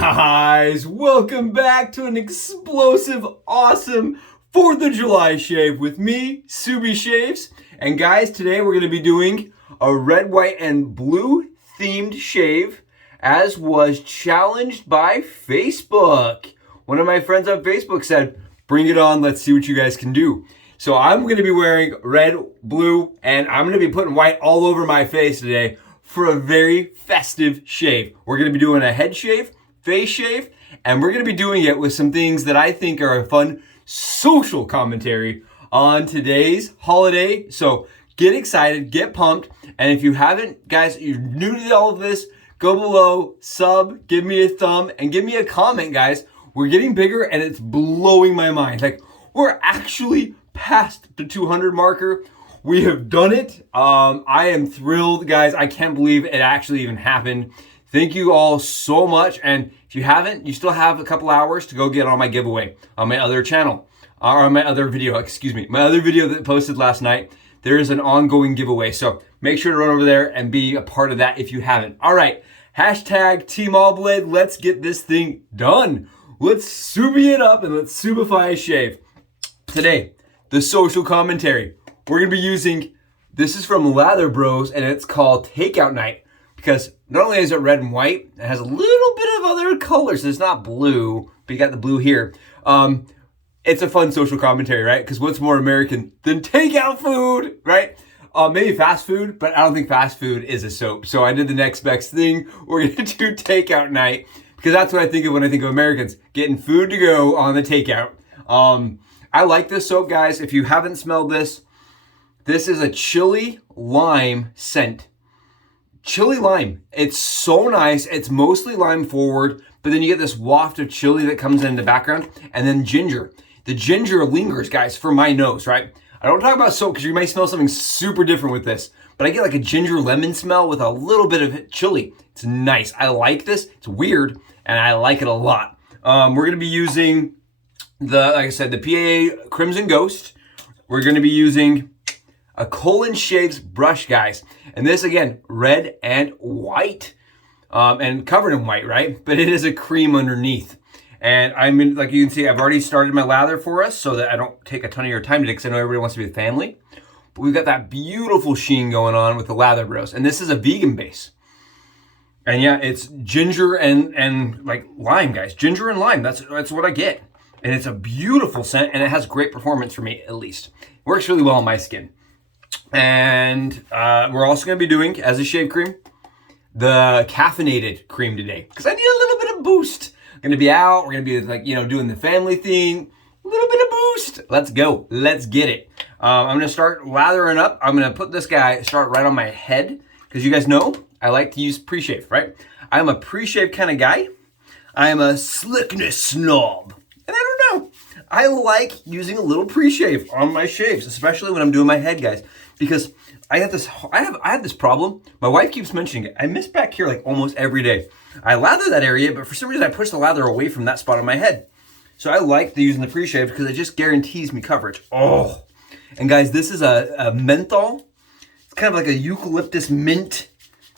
Guys, welcome back to an explosive, awesome 4th of July shave with me, SUBIE Shaves. And guys, today we're going to be doing a red, white, and blue themed shave, as was challenged by Facebook. One of my friends on Facebook said, bring it on, let's see what you guys can do. So I'm going to be wearing red, blue, and I'm going to be putting white all over my face today for a very festive shave. We're going to be doing a head shave, face shave, and we're going to be doing it with some things that I think are a fun social commentary on today's holiday. So get excited, get pumped, and if you haven't, guys, you're new to all of this, go below, sub, give me a thumb, and give me a comment, guys. We're getting bigger, and it's blowing my mind. Like, we're actually past the 200 marker. We have done it. I am thrilled, guys. I can't believe it actually even happened. Thank you all so much. And if you haven't, you still have a couple hours to go get on my giveaway on my other channel, or on my other video, my other video that posted last night. There is an ongoing giveaway. So make sure to run over there and be a part of that if you haven't. All right, hashtag Team All Blade. Let's get this thing done. Let's SUBIE it up and let's subify a shave. Today, the social commentary. We're going to be using, this is from LATHERBROS, and it's called Takeout Night, because not only is it red and white, it has a little bit of other colors. It's not blue, but you got the blue here. It's a fun social commentary, right? Because what's more American than takeout food, right? Maybe fast food, but I don't think fast food is a soap. So I did the next best thing. We're going to do Takeout Night, because that's what I think of when I think of Americans, getting food to go on the takeout. I like this soap, guys. If you haven't smelled this, this is a chili lime scent. Chili lime. It's so nice. It's mostly lime forward, but then you get this waft of chili that comes in the background, and then ginger. The ginger lingers, guys, for my nose, right? I don't talk about soap because you might smell something super different with this, but I get like a ginger lemon smell with a little bit of chili. It's nice. I like this. It's weird, and I like it a lot. We're going to be using like I said, the PAA Crimson Ghost. We're going to be using a Cullen Shaves brush, guys. And this, again, red and white, and covered in white, right? But it is a cream underneath. And like you can see, I've already started my lather for us so that I don't take a ton of your time today, because I know everybody wants to be a family. But we've got that beautiful sheen going on with the LATHERBROS. And this is a vegan base. And yeah, it's ginger and like lime, guys. Ginger and lime, that's what I get. And it's a beautiful scent, and it has great performance for me, at least. Works really well on my skin. And we're also going to be doing, as a shave cream, the caffeinated cream today, because I need a little bit of boost. I'm going to be out. We're going to be like, doing the family thing. A little bit of boost. Let's go. Let's get it. I'm going to start lathering up. I'm going to put this guy, start right on my head, because you guys know I like to use pre-shave, right? I'm a pre-shave kind of guy. I am a slickness snob. And I don't know, I like using a little pre-shave on my shaves, especially when I'm doing my head, guys, because I have this problem. My wife keeps mentioning it. I miss back here like almost every day. I lather that area, but for some reason I push the lather away from that spot on my head. So I like using the pre-shave because it just guarantees me coverage. Oh, and guys, this is a menthol. It's kind of like a eucalyptus mint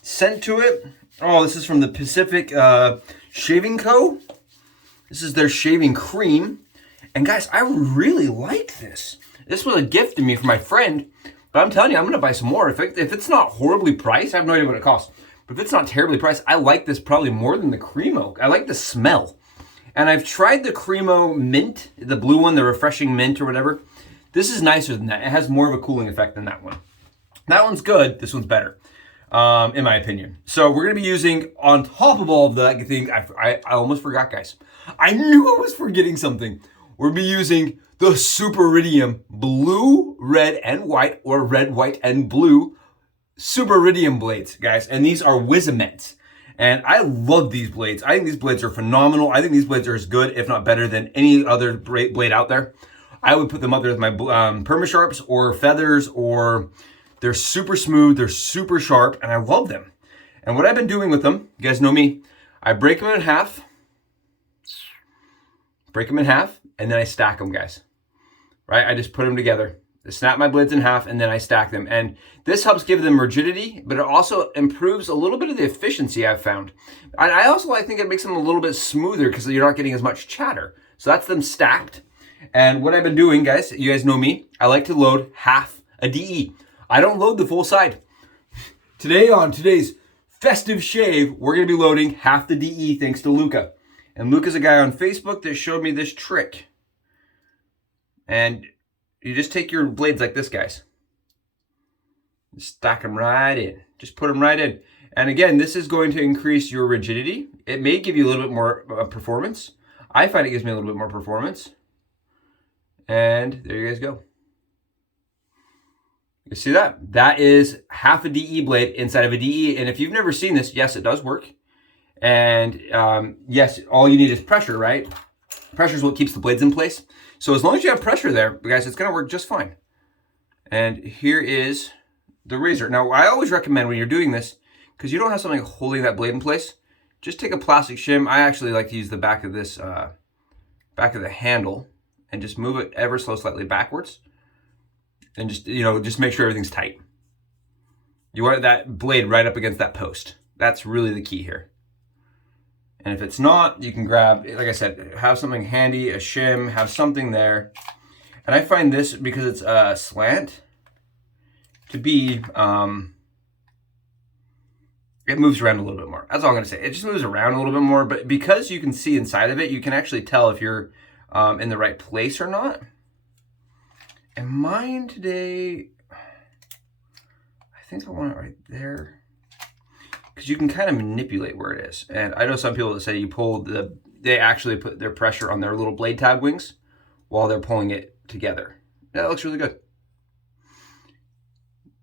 scent to it. Oh, this is from the Pacific Shaving Co. This is their shaving cream. And guys, I really like this. This was a gift to me from my friend. But I'm telling you, I'm going to buy some more. If it's not horribly priced, I have no idea what it costs. But if it's not terribly priced, I like this probably more than the Cremo. I like the smell. And I've tried the Cremo mint, the blue one, the refreshing mint or whatever. This is nicer than that. It has more of a cooling effect than that one. That one's good. This one's better, in my opinion. So we're going to be using, on top of all of the things, I almost forgot, guys. I knew I was forgetting something. We'll be using the Super Iridium blue, red, and white, or red, white, and blue Super Iridium blades, guys. And these are Wizamet. And I love these blades. I think these blades are phenomenal. I think these blades are as good, if not better, than any other blade out there. I would put them up there with my Perma-Sharps or Feathers, or they're super smooth, they're super sharp, and I love them. And what I've been doing with them, you guys know me, I break them in half, and then I stack them, guys. Right? I just put them together. I snap my blades in half and then I stack them. And this helps give them rigidity, but it also improves a little bit of the efficiency I've found. And I think it makes them a little bit smoother because you're not getting as much chatter. So that's them stacked. And what I've been doing, guys, you guys know me, I like to load half a DE. I don't load the full side. Today on today's festive shave, we're gonna be loading half the DE thanks to Luca. And Luca's a guy on Facebook that showed me this trick. And you just take your blades like this, guys. Stack them right in. Just put them right in. And again, this is going to increase your rigidity. It may give you a little bit more performance. I find it gives me a little bit more performance. And there you guys go. You see that? That is half a DE blade inside of a DE. And if you've never seen this, yes, it does work. And yes, all you need is pressure, right? Pressure is what keeps the blades in place. So as long as you have pressure there, guys, it's going to work just fine. And here is the razor. Now, I always recommend when you're doing this, because you don't have something holding that blade in place, just take a plastic shim. I actually like to use the back of this, back of the handle, and just move it ever so slightly backwards. And just, just make sure everything's tight. You want that blade right up against that post. That's really the key here. And if it's not, you can grab, like I said, have something handy, a shim, have something there. And I find this, because it's a slant, to be, it moves around a little bit more. That's all I'm going to say. It just moves around a little bit more, but because you can see inside of it, you can actually tell if you're in the right place or not. And mine today, I think I want it right there. Because you can kind of manipulate where it is. And I know some people that say you pull they actually put their pressure on their little blade tab wings while they're pulling it together. That looks really good.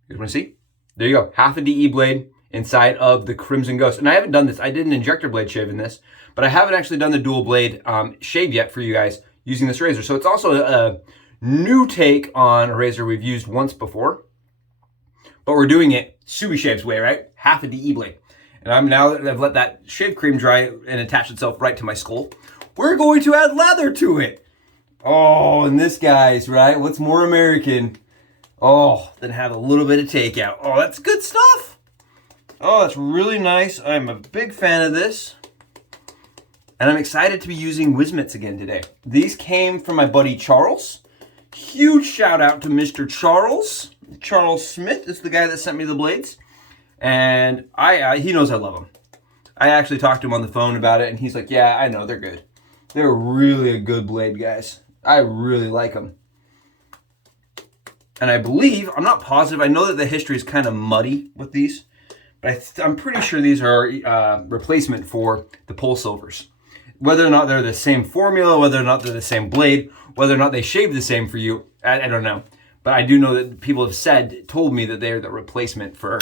You guys want to see? There you go. Half a DE blade inside of the Crimson Ghost. And I haven't done this. I did an injector blade shave in this, but I haven't actually done the dual blade shave yet for you guys using this razor. So it's also a new take on a razor we've used once before, but we're doing it SUBIE-Shave's way, right? Half a DE blade. And now that I've let that shave cream dry and attach itself right to my skull, we're going to add lather to it. Oh, and this, guys, right? What's more American? Oh, than have a little bit of takeout. Oh, that's good stuff. Oh, that's really nice. I'm a big fan of this. And I'm excited to be using Wizamets again today. These came from my buddy Charles. Huge shout out to Mr. Charles. Charles Smith is the guy that sent me the blades. And he knows I love them. I actually talked to him on the phone about it, and he's like, yeah, I know, they're good. They're really a good blade, guys. I really like them. And I believe, I'm not positive, I know that the history is kind of muddy with these, but I'm pretty sure these are replacement for the Pole Silvers. Whether or not they're the same formula, whether or not they're the same blade, whether or not they shave the same for you, I don't know. But I do know that people have told me that they're the replacement for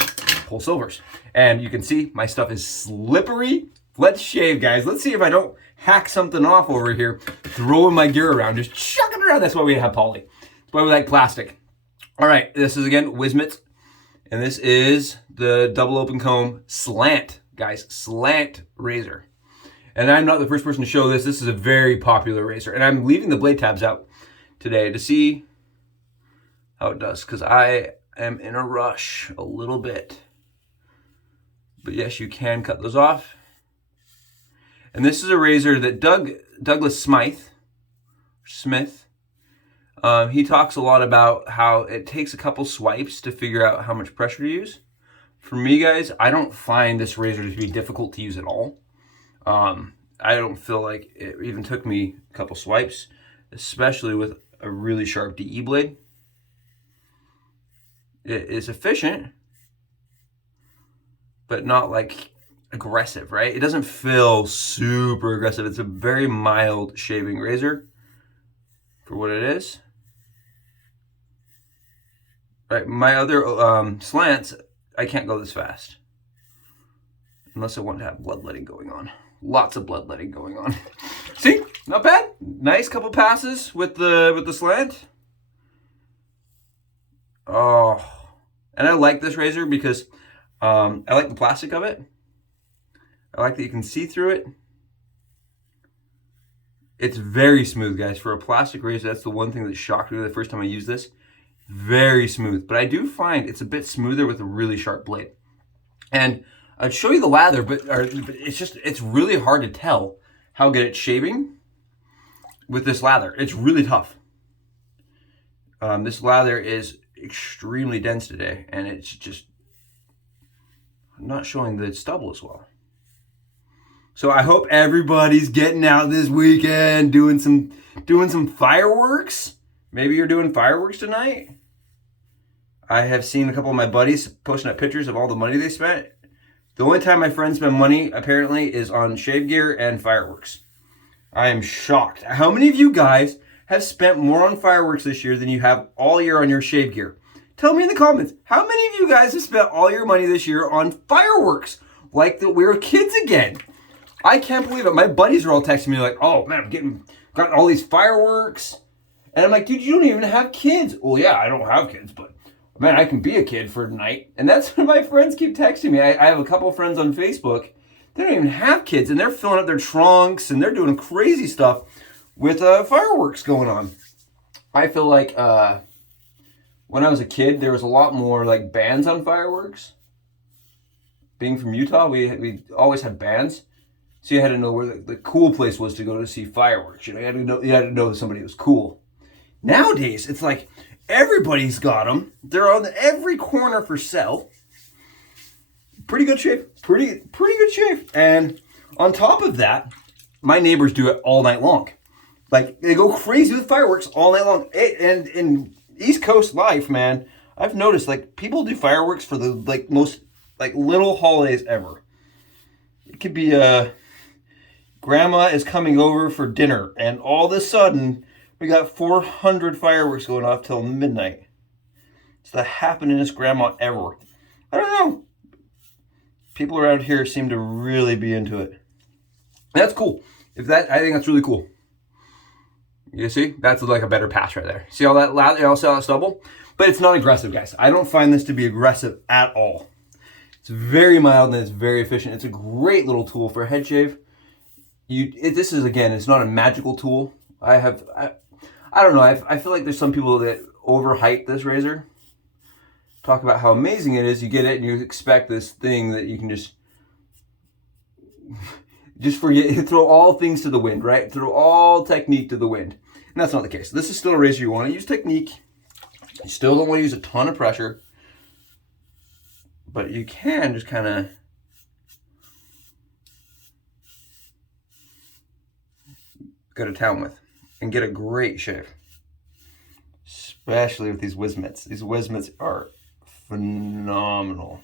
Pole Silvers. And you can see my stuff is slippery. Let's shave, guys. Let's see if I don't hack something off over here, throwing my gear around, just chucking it around. That's why we have poly. That's why we like plastic. All right, this is, again, Wizamets. And this is the double open comb slant, guys, slant razor. And I'm not the first person to show this. This is a very popular razor. And I'm leaving the blade tabs out today to see how it does, because I am in a rush a little bit. But yes, you can cut those off. And this is a razor that Douglas Smith, he talks a lot about how it takes a couple swipes to figure out how much pressure to use. For me, guys, I don't find this razor to be difficult to use at all. I don't feel like it even took me a couple swipes, especially with a really sharp DE blade. It is efficient, but not like aggressive, right? It doesn't feel super aggressive. It's a very mild shaving razor for what it is. Right, my other slants, I can't go this fast unless I want to have bloodletting going on. Lots of bloodletting going on. See, not bad. Nice couple passes with the slant. Oh, and I like this razor because I like the plastic of it. I like that you can see through it. It's very smooth, guys. For a plastic razor, that's the one thing that shocked me the first time I used this. very smooth. But I do find it's a bit smoother with a really sharp blade. And I'd show you the lather, but it's really hard to tell how good it's shaving with this lather. It's really tough. This lather is extremely dense today, and it's just not showing the stubble as well. So I hope everybody's getting out this weekend, doing some fireworks. Maybe you're doing fireworks tonight. I have seen a couple of my buddies posting up pictures of all the money they spent. The only time my friends spend money, apparently, is on shave gear and fireworks. I am shocked. How many of you guys have spent more on fireworks this year than you have all year on your shave gear? Tell me in the comments, how many of you guys have spent all your money this year on fireworks? Like that we're kids again. I can't believe it. My buddies are all texting me like, oh man, I'm got all these fireworks. And I'm like, dude, you don't even have kids. Well, yeah, I don't have kids, but man, I can be a kid for a night. And that's what my friends keep texting me. I have a couple friends on Facebook. They don't even have kids, and they're filling up their trunks, and they're doing crazy stuff with fireworks going on. I feel like when I was a kid, there was a lot more like bans on fireworks. Being from Utah, we always had bans. So you had to know where the cool place was to go to see fireworks. You had to know somebody was cool. Nowadays, it's like everybody's got them. They're on every corner for sale. Pretty good shave. Pretty good shave. And on top of that, my neighbors do it all night long. Like, they go crazy with fireworks all night long. And in East Coast life, man, I've noticed, like, people do fireworks for the, like, most, like, little holidays ever. It could be, grandma is coming over for dinner, and all of a sudden, we got 400 fireworks going off till midnight. It's the happeningest grandma ever. I don't know. People around here seem to really be into it. That's cool. I think that's really cool. You see? That's like a better pass right there. See all that loud? You all see all that stubble? But it's not aggressive, guys. I don't find this to be aggressive at all. It's very mild and it's very efficient. It's a great little tool for a head shave. This is, again, it's not a magical tool. I don't know. I feel like there's some people that overhype this razor. Talk about how amazing it is. You get it and you expect this thing that you can just forget, throw all things to the wind, right? Throw all technique to the wind. And that's not the case. This is still a razor. You want to use technique. You still don't want to use a ton of pressure. But you can just kind of go to town with and get a great shave. Especially with these Wizamets. These Wizamets are phenomenal.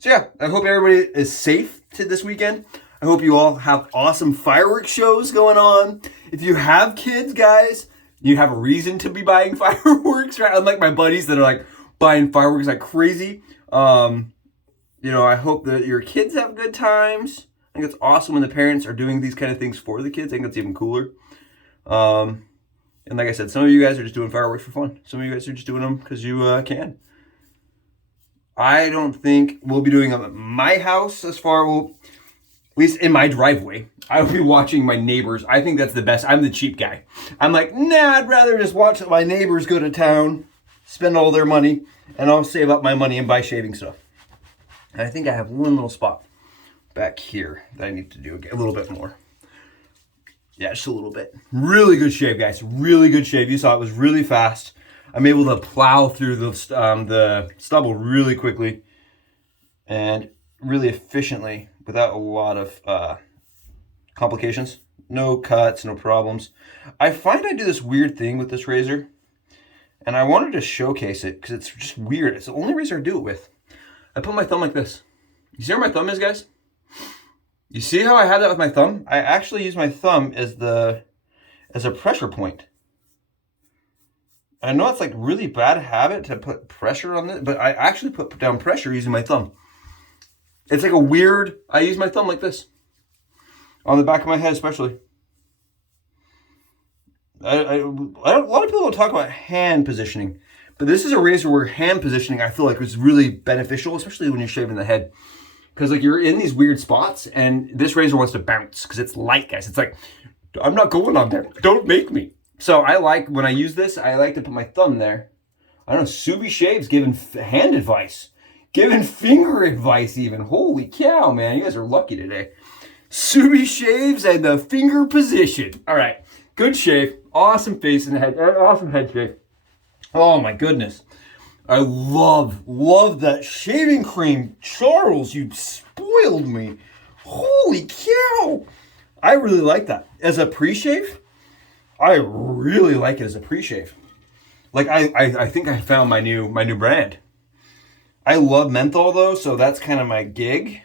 So yeah, I hope everybody is safe this weekend. I hope you all have awesome fireworks shows going on. If you have kids, guys, you have a reason to be buying fireworks, right? Unlike my buddies that are like buying fireworks like crazy. You know, I hope that your kids have good times. I think it's awesome when the parents are doing these kind of things for the kids. I think that's even cooler. And like I said, some of you guys are just doing fireworks for fun. Some of you guys are just doing them because you can. I don't think we'll be doing them at my house at least in my driveway. I will be watching my neighbors. I think that's the best. I'm the cheap guy. I'm like, nah, I'd rather just watch my neighbors go to town, spend all their money, and I'll save up my money and buy shaving stuff. And I think I have one little spot back here that I need to do a little bit more. Yeah, just a little bit. Really good shave, guys. Really good shave. You saw it was really fast. I'm able to plow through the stubble really quickly and really efficiently without a lot of complications. No cuts, no problems. I find I do this weird thing with this razor, and I wanted to showcase it because it's just weird. It's the only razor I do it with. I put my thumb like this. You see where my thumb is, guys? You see how I have that with my thumb? I actually use my thumb as a pressure point. I know it's like really bad habit to put pressure on it, but I actually put down pressure using my thumb. It's like I use my thumb like this. On the back of my head especially. A lot of people don't talk about hand positioning, but this is a razor where hand positioning I feel like was really beneficial, especially when you're shaving the head. Because like you're in these weird spots and this razor wants to bounce because it's light, guys. It's like, I'm not going on there. Don't make me. So I like, when I use this, I like to put my thumb there. I don't know, SUBIE Shaves giving hand advice. Giving finger advice even. Holy cow, man. You guys are lucky today. SUBIE Shaves and the finger position. All right. Good shave. Awesome face and head. Awesome head shave. Oh my goodness. I love that shaving cream. Charles, you spoiled me. Holy cow. I really like that. As a pre-shave, I really like it as a pre-shave. Like I think I found my new brand. I love menthol though, so that's kind of my gig.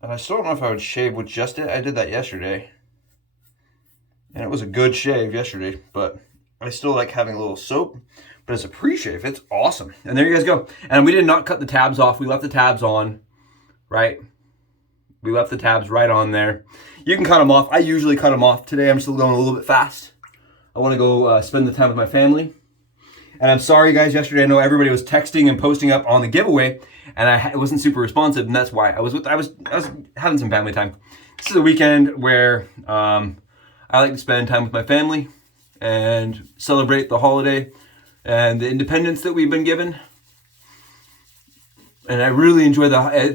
And I still don't know if I would shave with just it. I did that yesterday. And it was a good shave yesterday, but I still like having a little soap. But as a pre-shave, it's awesome. And there you guys go. And we did not cut the tabs off. We left the tabs on, right? We left the tabs right on there. You can cut them off. I usually cut them off. Today I'm still going a little bit fast. I want to go spend the time with my family. And I'm sorry, guys. Yesterday, I know everybody was texting and posting up on the giveaway, and I wasn't super responsive, and that's why. I was having some family time. This is a weekend where I like to spend time with my family and celebrate the holiday and the independence that we've been given. And I really enjoy I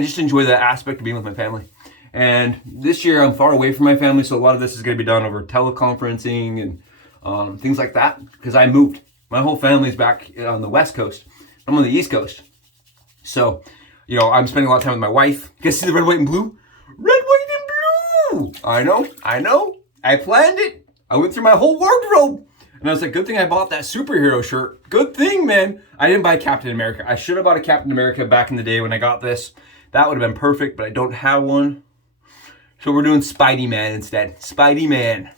just enjoy the aspect of being with my family. And this year, I'm far away from my family, so a lot of this is going to be done over teleconferencing and things like that, because I moved. My whole family's back on the West Coast. I'm on the East Coast. So, you know, I'm spending a lot of time with my wife. You guys see the red, white, and blue? Red, white, and blue! I know. I planned it. I went through my whole wardrobe. And I was like, good thing I bought that superhero shirt. Good thing, man. I didn't buy Captain America. I should have bought a Captain America back in the day when I got this. That would have been perfect, but I don't have one. So we're doing Spidey Man instead. Spidey Man.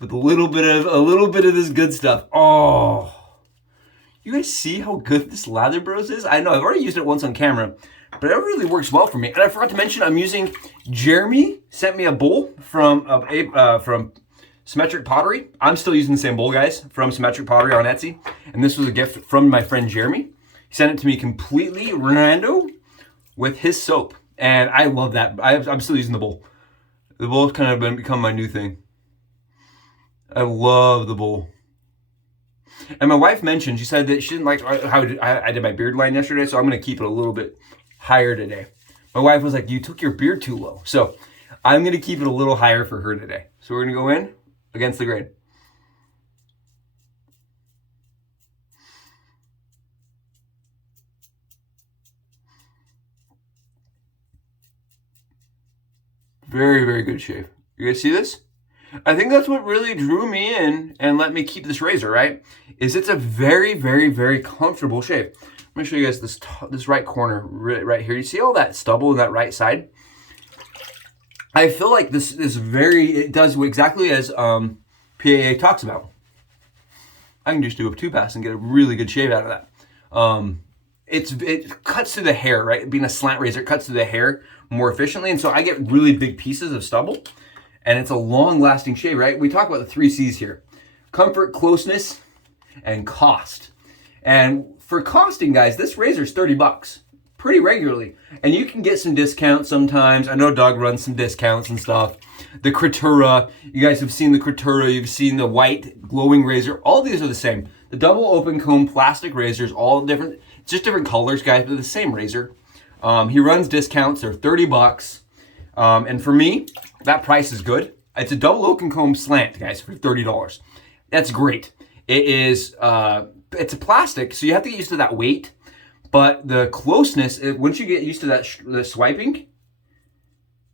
With a little bit of this good stuff. Oh, you guys see how good this LATHERBROS is? I know I've already used it once on camera, but it really works well for me. And I forgot to mention, I'm using, Jeremy sent me a bowl from Symmetric Pottery. I'm still using the same bowl, guys, from Symmetric Pottery on Etsy. And this was a gift from my friend Jeremy. He sent it to me completely rando with his soap. And I love that. I'm still using the bowl. The bowl's kind of become my new thing. I love the bowl. And my wife mentioned, she said that she didn't like how I did my beard line yesterday, so I'm going to keep it a little bit higher today. My wife was like, you took your beard too low. So I'm going to keep it a little higher for her today. So we're going to go in against the grain. Very, very good shave. You guys see this? I think that's what really drew me in and let me keep this razor, right? Is it's a very, very, very comfortable shave. I'm gonna show you guys this right corner right here. You see all that stubble on that right side? I feel like this is it does exactly as PAA talks about. I can just do a 2-pass and get a really good shave out of that. It cuts through the hair, right? Being a slant razor, it cuts through the hair more efficiently, and so I get really big pieces of stubble. And it's a long-lasting shave, right? We talk about the 3 C's here. Comfort, closeness, and cost. And for costing, guys, this razor is $30 pretty regularly. And you can get some discounts sometimes. I know Doug runs some discounts and stuff. The Cretura, you guys have seen the Cretura. You've seen the white glowing razor. All these are the same. The double open comb plastic razors, all different. It's just different colors, guys, but the same razor. He runs discounts. They're $30. And for me, that price is good. It's a double open comb slant, guys, for $30. That's great. It is, it's a plastic, so you have to get used to that weight. But the closeness, once you get used to the swiping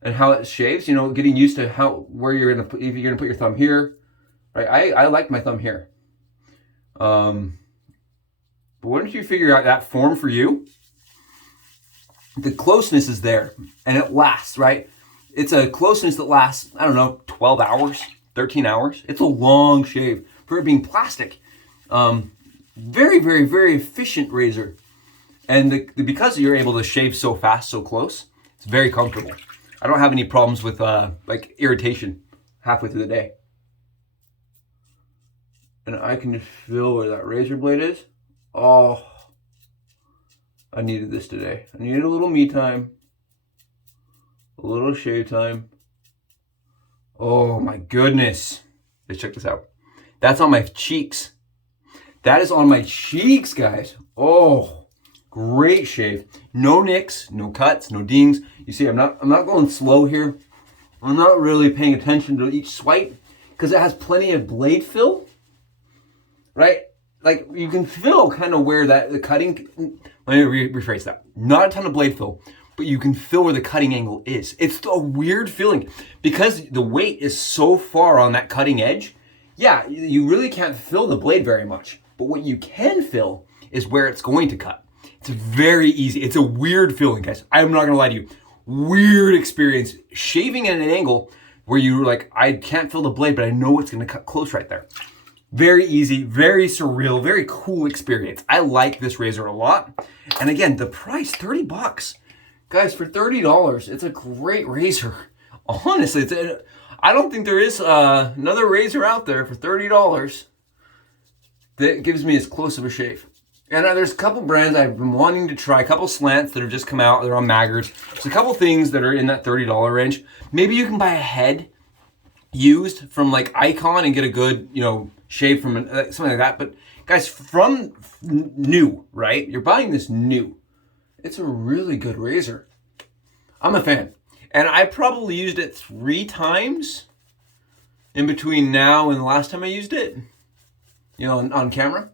and how it shaves, you know, getting used to where you're gonna put, if you're gonna put your thumb here, right? I like my thumb here. But once you figure out that form for you, the closeness is there and it lasts, right? It's a closeness that lasts, I don't know, 12 hours, 13 hours. It's a long shave for it being plastic. Very, very, very efficient razor. And because you're able to shave so fast, so close, it's very comfortable. I don't have any problems with like irritation halfway through the day. And I can just feel where that razor blade is. Oh, I needed this today. I needed a little me time. A little shave time. Oh my goodness. Let's check this out. That's on my cheeks. That is on my cheeks, guys. Oh, great shave. No nicks, no cuts, no dings. You see, I'm not going slow here. I'm not really paying attention to each swipe because it has plenty of blade fill, right? Like you can feel kind of where the cutting, let me rephrase that. Not a ton of blade fill, but you can feel where the cutting angle is. It's a weird feeling because the weight is so far on that cutting edge. Yeah, you really can't feel the blade very much, but what you can feel is where it's going to cut. It's very easy. It's a weird feeling, guys. I'm not gonna lie to you. Weird experience shaving at an angle where you're like, I can't feel the blade, but I know it's gonna cut close right there. Very easy, very surreal, very cool experience. I like this razor a lot. And again, the price, 30 bucks. Guys, for $30, it's a great razor. Honestly, I don't think there is another razor out there for $30 that gives me as close of a shave. And there's a couple brands I've been wanting to try, a couple slants that have just come out. They're on Maggards. There's a couple things that are in that $30 range. Maybe you can buy a head used from like Icon and get a good, shave from something like that. But guys, from new, right? You're buying this new. It's a really good razor. I'm a fan. And I probably used it 3 times in between now and the last time I used it, on camera.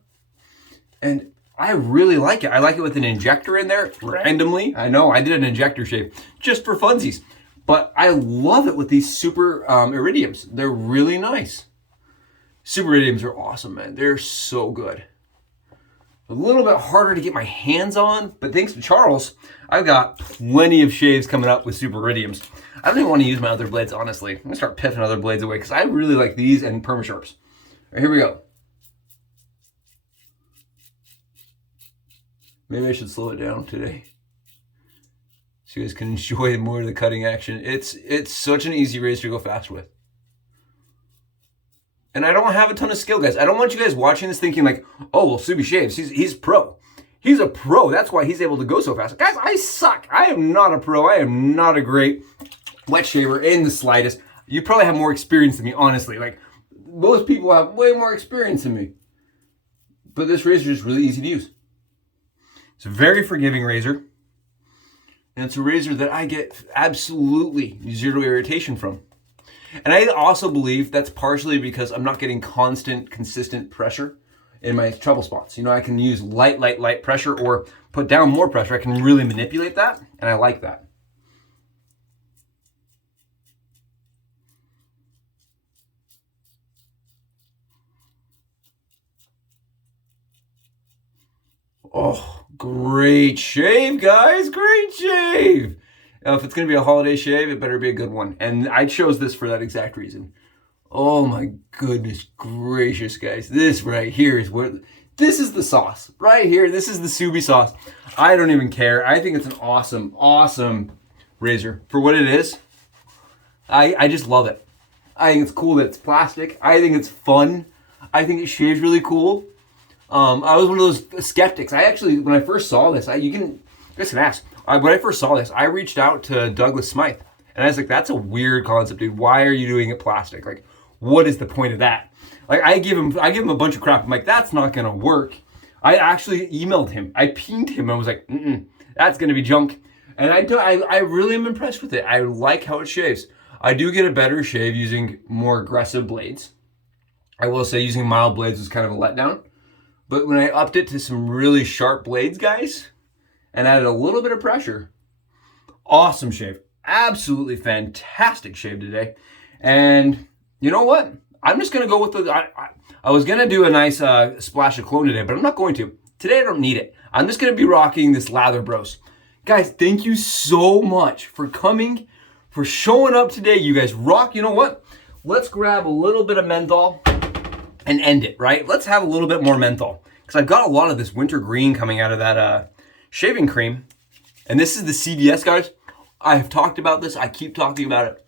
And I really like it. I like it with an injector in there randomly. I know I did an injector shave just for funsies, but I love it with these super Iridiums. They're really nice. Super Iridiums are awesome, man. They're so good. A little bit harder to get my hands on, but thanks to Charles, I've got plenty of shaves coming up with super Iridiums. I don't even want to use my other blades, honestly. I'm gonna start piffing other blades away because I really like these and Permasharps. All right, here we go. Maybe I should slow it down today so you guys can enjoy more of the cutting action. It's such an easy razor to go fast with. And I don't have a ton of skill, guys. I don't want you guys watching this thinking like, oh, well, Subie shaves. He's pro. He's a pro. That's why he's able to go so fast. Guys, I suck. I am not a pro. I am not a great wet shaver in the slightest. You probably have more experience than me, honestly. Like, most people have way more experience than me. But this razor is really easy to use. It's a very forgiving razor. And it's a razor that I get absolutely zero irritation from. And I also believe that's partially because I'm not getting constant, consistent pressure in my trouble spots. I can use light pressure or put down more pressure. I can really manipulate that, and I like that. Oh, great shave, guys. Great shave. If it's going to be a holiday shave, it better be a good one. And I chose this for that exact reason. Oh my goodness gracious, guys. This right here is this is the sauce. Right here, this is the Subie sauce. I don't even care. I think it's an awesome, awesome razor. For what it is, I just love it. I think it's cool that it's plastic. I think it's fun. I think it shaves really cool. I was one of those skeptics. I actually, when I first saw this, you guys can ask. When I first saw this, I reached out to Douglas Smythe, and I was like, that's a weird concept, dude. Why are you doing it plastic? Like, what is the point of that? Like, I give him a bunch of crap. I'm like, that's not gonna work. I actually emailed him. I pinged him. I was like, that's gonna be junk. And I really am impressed with it. I like how it shaves. I do get a better shave using more aggressive blades. I will say using mild blades was kind of a letdown. But when I upped it to some really sharp blades, guys, and added a little bit of pressure, awesome shave. Absolutely fantastic shave today. And you know what? I'm just going to go with I was going to do a nice splash of cologne today, but I'm not going to. Today I don't need it. I'm just going to be rocking this LATHERBROS. Guys, thank you so much for coming, for showing up today. You guys rock. You know what? Let's grab a little bit of menthol and end it, right? Let's have a little bit more menthol because I've got a lot of this wintergreen coming out of that shaving cream. And this is the CVS, guys. I have talked about this. I keep talking about it.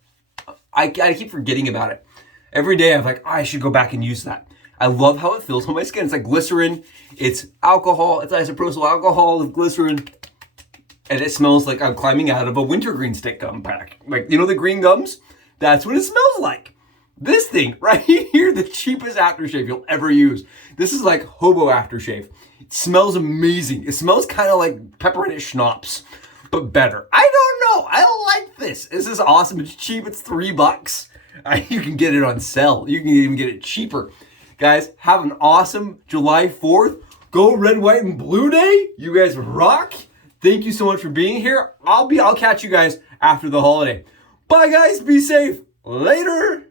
I keep forgetting about it. Every day I'm like, I should go back and use that. I love how it feels on my skin. It's like glycerin. It's alcohol. It's isopropyl alcohol with glycerin. And it smells like I'm climbing out of a Wintergreen stick gum pack. Like, you know the green gums? That's what it smells like. This thing right here, the cheapest aftershave you'll ever use. This is like Hobo Aftershave. It smells amazing. It smells kind of like peppermint schnapps, but better. I don't know. I like this. This is awesome. It's cheap. It's $3. You can get it on sale. You can even get it cheaper. Guys, have an awesome July 4th. Go red, white, and blue day. You guys rock. Thank you so much for being here. I'll catch you guys after the holiday. Bye guys, be safe. Later.